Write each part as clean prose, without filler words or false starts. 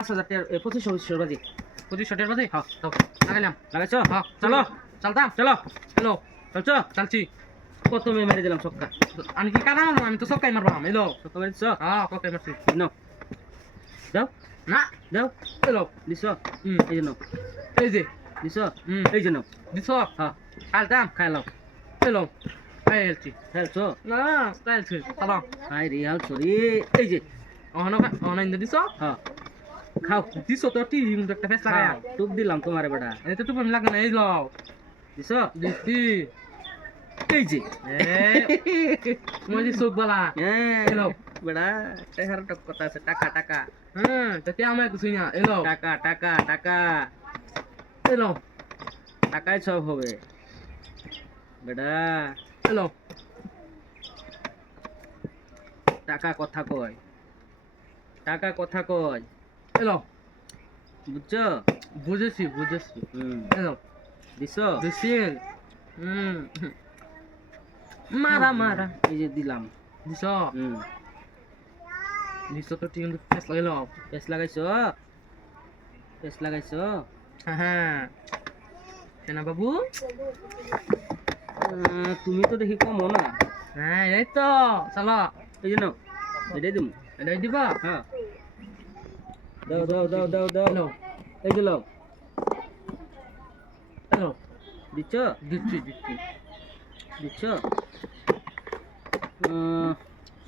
5,000 টাকা 2500 বাজে 2500 টাকার বাজে হ্যাঁ দাও লাগাইলাম লাগাইছো হ্যাঁ চলো চলতাম চলো হ্যালো চলছো চলছি কত মেরে দিলাম ছক্কা আমি কি কানা মারবো আমি তো সবকাই মারবাম এলো ছক্কা মেরে দিছো হ্যাঁ সবকাই মারছি নাও দাও না দাও এলো দিছো হুম এই যে নাও এই যে দিছো হুম এই যে নাও দিছ হ্যাঁ খাইতাম খাইলাও এলো খাইলছি খেলছো না খাইলছি খাবা হাই রিয়াল সরি এই যে অনলাইন দিছ হ্যাঁ খাও দিছ তো টি একটা ফেস লাগায়া টুপ দিলাম তোমারে বেটা এই তো তুমি লাগে না এই লও দিছো দিছি এই যে মই যে চোখ বলা হ্যাঁ এলো বেটা টাকার কথা আছে টাকা টাকা হ্যাঁ তাতে আমার কিছু না এলো টাকা টাকা টাকা এলো টাকাই সব হবে বেটা এলো টাকা কথা কয় টাকা কথা কয় এলো বুঝছো বুঝেছি বুঝেছি এলো দিছো দিছি হুম মারা মারা এই যে দিলাম দিছ হুম দিছ তো ঠিক ফেস লাগাইলো পেস লাগাইছো পেস লাগাইছো হ্যাঁ সেনা বাবু তুমি তো দেখি কমো না হ্যাঁ এই তো চলো এই যে নাও এটাই দিম এটাই দিবা হ্যাঁ দাও দাও দাও দাও দাও এলো এই যে লাও এলো দিচ্ছ দিচ্ছি দিচ্ছি দিচ্ছ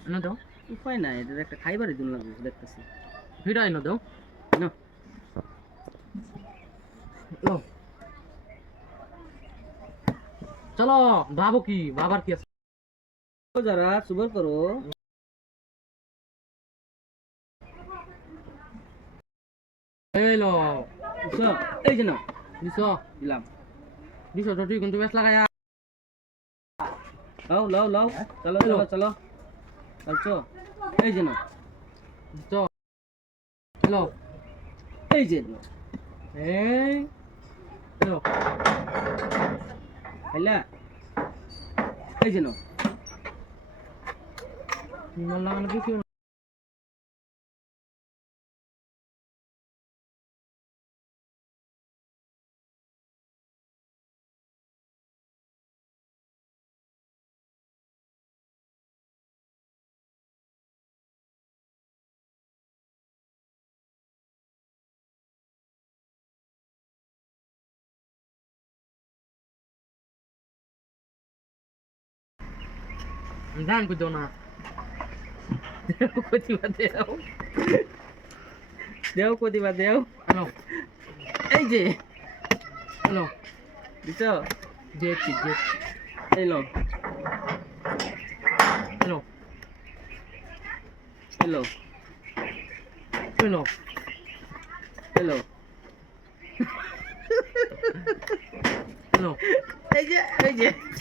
এনে দাও উপায় নাই এটা একটা খাইবারই দিন লাগবে দেখতেছি ফিরা এনে দাও না এলো চলো ভাবো কি বাবার কি আছে যারা সুবর করো এলো দিচ্ছ এই যে নাও দিছ দিলাম দিছ তো ঠিক কিন্তু বেশ লাগায়া লাও লাও লাও চলো চলো চলো চলছো এই যে নাও দিছ এলো এই যে নাও এই এলো খাইলা এই যে নাও মন লাগানো কিছু গান কইতো না কতিবা দেও দেও কতিবা দেও হ্যালো এই যে হ্যালো দিছ দেখছি দেখছি এই লো হ্যালো এলো হ্যালো এলো হ্যালো এই যে